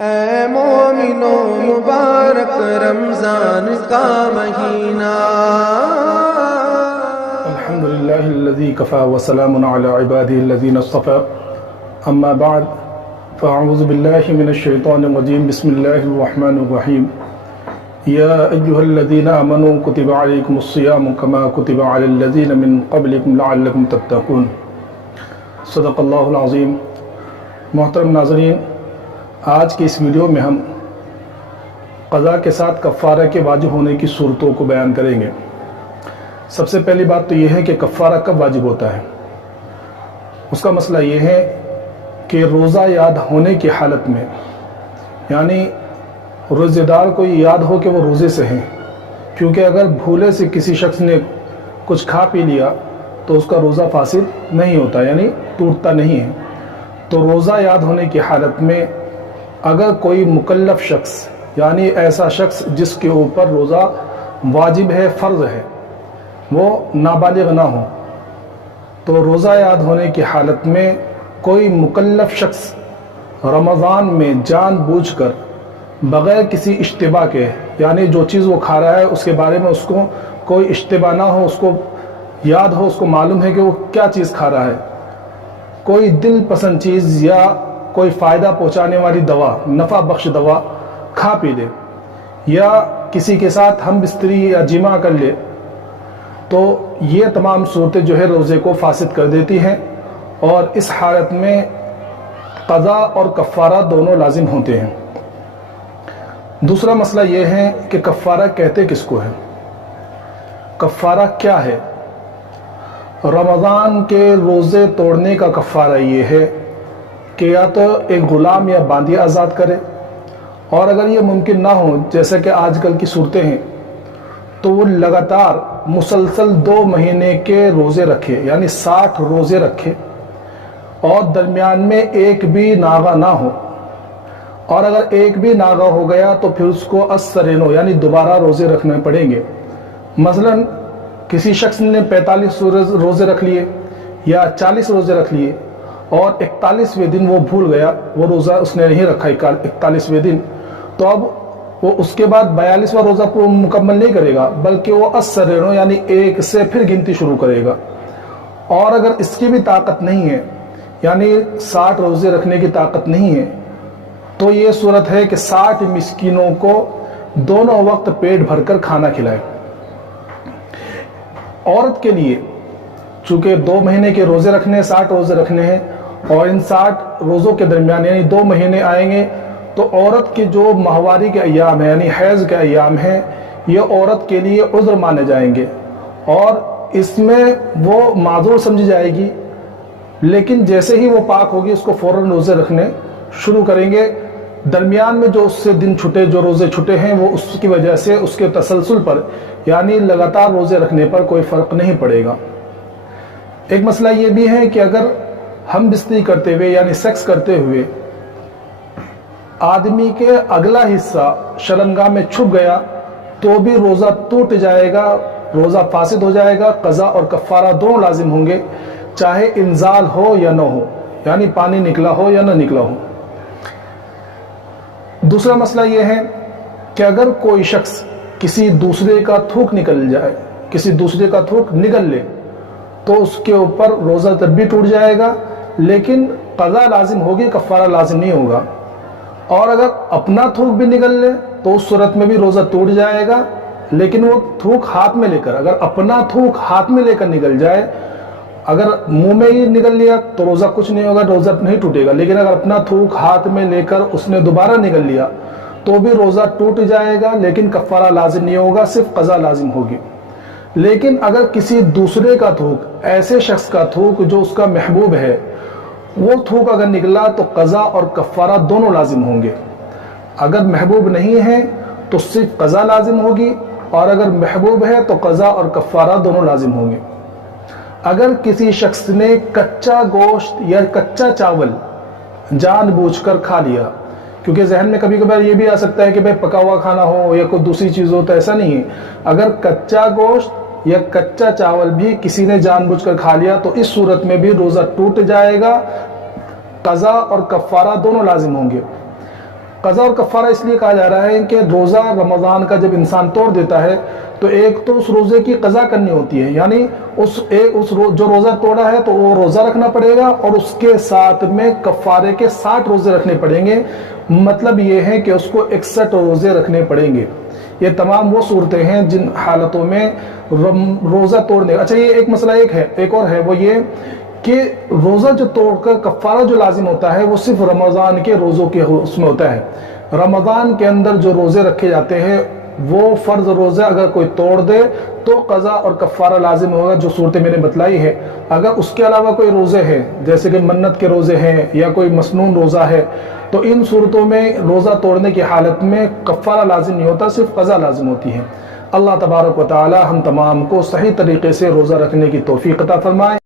اے مومنو مبارک رمضان کا مہینہ الحمدللہ الذی کفا وسلام علی عباده الذین اصطفى اما بعد فاعوذ باللہ من الشیطان الرجیم بسم اللہ الرحمن الرحیم یا ایہا الذین آمنوا کتب علیکم الصیام کما کتب علی الذین من قبلکم لعلکم تتقون صدق اللہ العظیم۔ محترم ناظرین، آج کی اس ویڈیو میں ہم قضاء کے ساتھ کفارہ کے واجب ہونے کی صورتوں کو بیان کریں گے۔ سب سے پہلی بات تو یہ ہے کہ کفارہ کب واجب ہوتا ہے۔ اس کا مسئلہ یہ ہے کہ روزہ یاد ہونے کی حالت میں، یعنی روزہ دار کو یہ یاد ہو کہ وہ روزے سے ہیں، کیونکہ اگر بھولے سے کسی شخص نے کچھ کھا پی لیا تو اس کا روزہ فاسد نہیں ہوتا، یعنی ٹوٹتا نہیں ہے۔ تو روزہ یاد ہونے کی حالت میں اگر کوئی مکلف شخص، یعنی ایسا شخص جس کے اوپر روزہ واجب ہے، فرض ہے، وہ نابالغ نہ ہو، تو روزہ یاد ہونے کی حالت میں کوئی مکلف شخص رمضان میں جان بوجھ کر بغیر کسی اشتباہ کے، یعنی جو چیز وہ کھا رہا ہے اس کے بارے میں اس کو کوئی اشتباہ نہ ہو، اس کو یاد ہو، اس کو معلوم ہے کہ وہ کیا چیز کھا رہا ہے، کوئی دل پسند چیز یا کوئی فائدہ پہنچانے والی دوا، نفع بخش دوا کھا پی لے، یا کسی کے ساتھ ہم بستری یا جماع کر لے، تو یہ تمام صورتیں جو ہے روزے کو فاسد کر دیتی ہیں، اور اس حالت میں قضاء اور کفارہ دونوں لازم ہوتے ہیں۔ دوسرا مسئلہ یہ ہے کہ کفارہ کہتے کس کو ہے، کفارہ کیا ہے۔ رمضان کے روزے توڑنے کا کفارہ یہ ہے کہ یا تو ایک غلام یا باندی آزاد کرے، اور اگر یہ ممکن نہ ہو، جیسا کہ آج کل کی صورتیں ہیں، تو وہ لگاتار مسلسل 2 مہینے کے روزے رکھے، یعنی 60 روزے رکھے، اور درمیان میں ایک بھی ناغہ نہ ہو، اور اگر ایک بھی ناغہ ہو گیا تو پھر اس کو السرینو، یعنی دوبارہ روزے رکھنے پڑیں گے۔ مثلاً کسی شخص نے 45 روزے رکھ لیے یا 40 روزے رکھ لیے، اور 41ویں دن وہ بھول گیا، وہ روزہ اس نے نہیں رکھا 41ویں دن، تو اب وہ اس کے بعد 42واں روزہ کو مکمل نہیں کرے گا، بلکہ وہ السرینو، یعنی 1 سے پھر گنتی شروع کرے گا۔ اور اگر اس کی بھی طاقت نہیں ہے، یعنی 60 روزے رکھنے کی طاقت نہیں ہے، تو یہ صورت ہے کہ 60 مسکینوں کو دونوں وقت پیٹ بھر کر کھانا کھلائے۔ عورت کے لیے چونکہ 2 مہینے کے روزے رکھنے، 60 روزے رکھنے ہیں، اور ان 60 روزوں کے درمیان یعنی 2 مہینے آئیں گے، تو عورت کے جو ماہواری کے ایام ہیں، یعنی حیض کے ایام ہیں، یہ عورت کے لیے عذر مانے جائیں گے، اور اس میں وہ معذور سمجھی جائے گی، لیکن جیسے ہی وہ پاک ہوگی اس کو فوراً روزے رکھنے شروع کریں گے۔ درمیان میں جو اس سے دن چھٹے، جو روزے چھٹے ہیں، وہ اس کی وجہ سے اس کے تسلسل پر، یعنی لگاتار روزے رکھنے پر کوئی فرق نہیں پڑے گا۔ ایک مسئلہ یہ بھی ہے کہ اگر ہم بستری کرتے ہوئے، یعنی سیکس کرتے ہوئے، آدمی کے اگلا حصہ شرمگاہ میں چھپ گیا تو بھی روزہ ٹوٹ جائے گا، روزہ فاسد ہو جائے گا، قضاء اور کفارہ دونوں لازم ہوں گے، چاہے انزال ہو یا نہ ہو، یعنی پانی نکلا ہو یا نہ نکلا ہو۔ دوسرا مسئلہ یہ ہے کہ اگر کوئی شخص کسی دوسرے کا تھوک نکل جائے، کسی دوسرے کا تھوک نگل لے، تو اس کے اوپر روزہ تب بھی ٹوٹ جائے گا، لیکن قضاء لازم ہوگی، کفارہ لازم نہیں ہوگا۔ اور اگر اپنا تھوک بھی نگل لے تو اس صورت میں بھی روزہ ٹوٹ جائے گا، لیکن وہ تھوک ہاتھ میں لے کر، اگر اپنا تھوک ہاتھ میں لے کر نگل جائے، اگر منہ میں ہی نگل لیا تو روزہ کچھ نہیں ہوگا، روزہ نہیں ٹوٹے گا، لیکن اگر اپنا تھوک ہاتھ میں لے کر اس نے دوبارہ نگل لیا تو بھی روزہ ٹوٹ جائے گا، لیکن کفارہ لازم نہیں ہوگا، صرف قضاء لازم ہوگی۔ لیکن اگر کسی دوسرے کا تھوک، ایسے شخص کا تھوک جو اس کا محبوب ہے، وہ تھوک اگر نکلا تو قضاء اور کفارہ دونوں لازم ہوں گے۔ اگر محبوب نہیں ہے تو صرف قضاء لازم ہوگی، اور اگر محبوب ہے تو قضاء اور کفارہ دونوں لازم ہوں گے۔ اگر کسی شخص نے کچا گوشت یا کچا چاول جان بوجھ کر کھا لیا، کیونکہ ذہن میں کبھی کبھار یہ بھی آ سکتا ہے کہ بھئی پکا ہوا کھانا ہو یا کوئی دوسری چیز ہو، تو ایسا نہیں ہے۔ اگر کچا گوشت یا کچا چاول بھی کسی نے جان بوجھ کر کھا لیا تو اس صورت میں بھی روزہ ٹوٹ جائے گا، قضاء اور کفارہ دونوں لازم ہوں گے۔ قضا اور کفارہ اس لیے کہا جا رہا ہے کہ روزہ رمضان کا جب انسان توڑ دیتا ہے تو ایک تو اس روزے کی قضا کرنی ہوتی ہے، یعنی جو روزہ توڑا ہے تو وہ روزہ رکھنا پڑے گا، اور اس کے ساتھ میں کفارے کے 60 روزے رکھنے پڑیں گے۔ مطلب یہ ہے کہ اس کو 61 روزے رکھنے پڑیں گے۔ یہ تمام وہ صورتیں ہیں جن حالتوں میں روزہ توڑنے۔ اچھا، یہ ایک مسئلہ ایک اور ہے، وہ یہ کہ روزہ جو توڑ کر کفارہ جو لازم ہوتا ہے وہ صرف رمضان کے روزوں کے اس میں ہوتا ہے۔ رمضان کے اندر جو روزے رکھے جاتے ہیں وہ فرض روزہ اگر کوئی توڑ دے تو قضا اور کفارہ لازم ہوگا، جو صورتیں میں نے بتلائی ہے۔ اگر اس کے علاوہ کوئی روزے ہیں جیسے کہ منت کے روزے ہیں یا کوئی مسنون روزہ ہے تو ان صورتوں میں روزہ توڑنے کی حالت میں کفارہ لازم نہیں ہوتا، صرف قضا لازم ہوتی ہے۔ اللہ تبارک و تعالی ہم تمام کو صحیح طریقے سے روزہ رکھنے کی توفیق عطا فرمائے۔